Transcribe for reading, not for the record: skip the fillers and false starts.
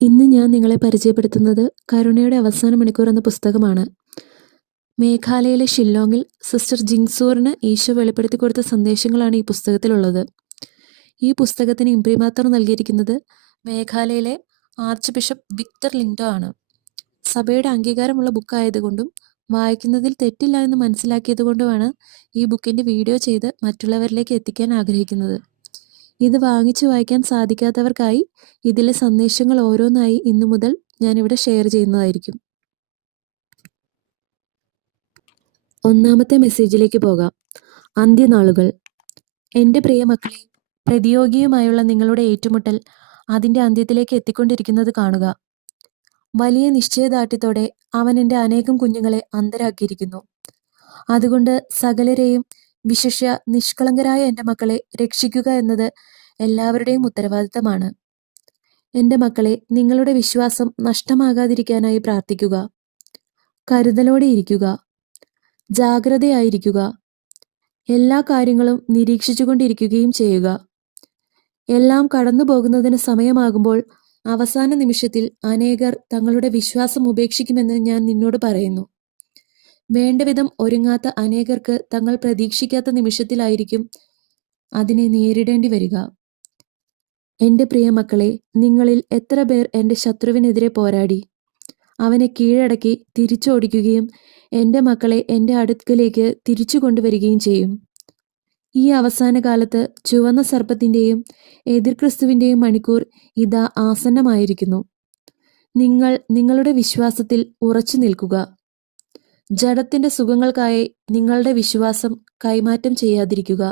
ഇന്ന് ഞാൻ നിങ്ങളെ പരിചയപ്പെടുത്തുന്നത് കരുണയുടെ അവസാന മണിക്കൂർ എന്ന പുസ്തകമാണ്. മേഘാലയയിലെ ഷില്ലോങ്ങിൽ സിസ്റ്റർ ജിങ്സൂറിന് ഈശോ വെളിപ്പെടുത്തി കൊടുത്ത സന്ദേശങ്ങളാണ് ഈ പുസ്തകത്തിലുള്ളത്. ഈ പുസ്തകത്തിന് ഇംപ്രിമാത്തർ നൽകിയിരിക്കുന്നത് മേഘാലയയിലെ ആർച്ച് ബിഷപ്പ് വിക്ടർ ലിൻഡോ ആണ്. സഭയുടെ അംഗീകാരമുള്ള ബുക്കായതുകൊണ്ടും വായിക്കുന്നതിൽ തെറ്റില്ല എന്ന് മനസ്സിലാക്കിയതുകൊണ്ടുമാണ് ഈ ബുക്കിൻ്റെ വീഡിയോ ചെയ്ത് മറ്റുള്ളവരിലേക്ക് എത്തിക്കാൻ ആഗ്രഹിക്കുന്നത്. ഇത് വാങ്ങിച്ചു വായിക്കാൻ സാധിക്കാത്തവർക്കായി ഇതിലെ സന്ദേശങ്ങൾ ഓരോന്നായി ഇന്നു മുതൽ ഞാനിവിടെ ഷെയർ ചെയ്യുന്നതായിരിക്കും. ഒന്നാമത്തെ മെസ്സേജിലേക്ക് പോകാം. അന്ത്യനാളുകൾ. എൻ്റെ പ്രിയ മക്കളെ, പ്രതിയോഗിയുമായുള്ള നിങ്ങളുടെ ഏറ്റുമുട്ടൽ അതിൻ്റെ അന്ത്യത്തിലേക്ക് എത്തിക്കൊണ്ടിരിക്കുന്നത് കാണുക. വലിയ നിശ്ചയദാർഢ്യത്തോടെ അവൻ എൻ്റെ അനേകം കുഞ്ഞുങ്ങളെ അന്ധരാക്കിയിരിക്കുന്നു. അതുകൊണ്ട് സകലരെയും, വിശിഷ്യ നിഷ്കളങ്കരായ എൻ്റെ മക്കളെ രക്ഷിക്കുക എന്നത് എല്ലാവരുടെയും ഉത്തരവാദിത്തമാണ്. എൻ്റെ മക്കളെ, നിങ്ങളുടെ വിശ്വാസം നഷ്ടമാകാതിരിക്കാനായി പ്രാർത്ഥിക്കുക. കരുതലോടെ ഇരിക്കുക. ജാഗ്രതയായിരിക്കുക. എല്ലാ കാര്യങ്ങളും നിരീക്ഷിച്ചുകൊണ്ടിരിക്കുകയും ചെയ്യുക. എല്ലാം കടന്നു പോകുന്നതിന് സമയമാകുമ്പോൾ അവസാന നിമിഷത്തിൽ അനേകർ തങ്ങളുടെ വിശ്വാസം ഉപേക്ഷിക്കുമെന്ന് ഞാൻ നിന്നോട് പറയുന്നു. വേണ്ടവിധം ഒരുങ്ങാത്ത അനേകർക്ക് തങ്ങൾ പ്രതീക്ഷിക്കാത്ത നിമിഷത്തിലായിരിക്കും അതിനെ നേരിടേണ്ടി വരിക. എൻ്റെ പ്രിയ മക്കളെ, നിങ്ങളിൽ എത്ര പേർ എൻ്റെ ശത്രുവിനെതിരെ പോരാടി അവനെ കീഴടക്കി തിരിച്ചോടിക്കുകയും എൻ്റെ മക്കളെ എൻ്റെ അടുക്കലേക്ക് തിരിച്ചു കൊണ്ടുവരികയും ചെയ്യും. ഈ അവസാന കാലത്ത് ചുവന്ന സർപ്പത്തിൻ്റെയും എതിർക്രിസ്തുവിൻ്റെയും മണിക്കൂർ ഇതാ ആസന്നമായിരിക്കുന്നു. നിങ്ങൾ നിങ്ങളുടെ വിശ്വാസത്തിൽ ഉറച്ചു നിൽക്കുക. ജഡത്തിൻ്റെ സുഖങ്ങൾക്കായി നിങ്ങളുടെ വിശ്വാസം കൈമാറ്റം ചെയ്യാതിരിക്കുക.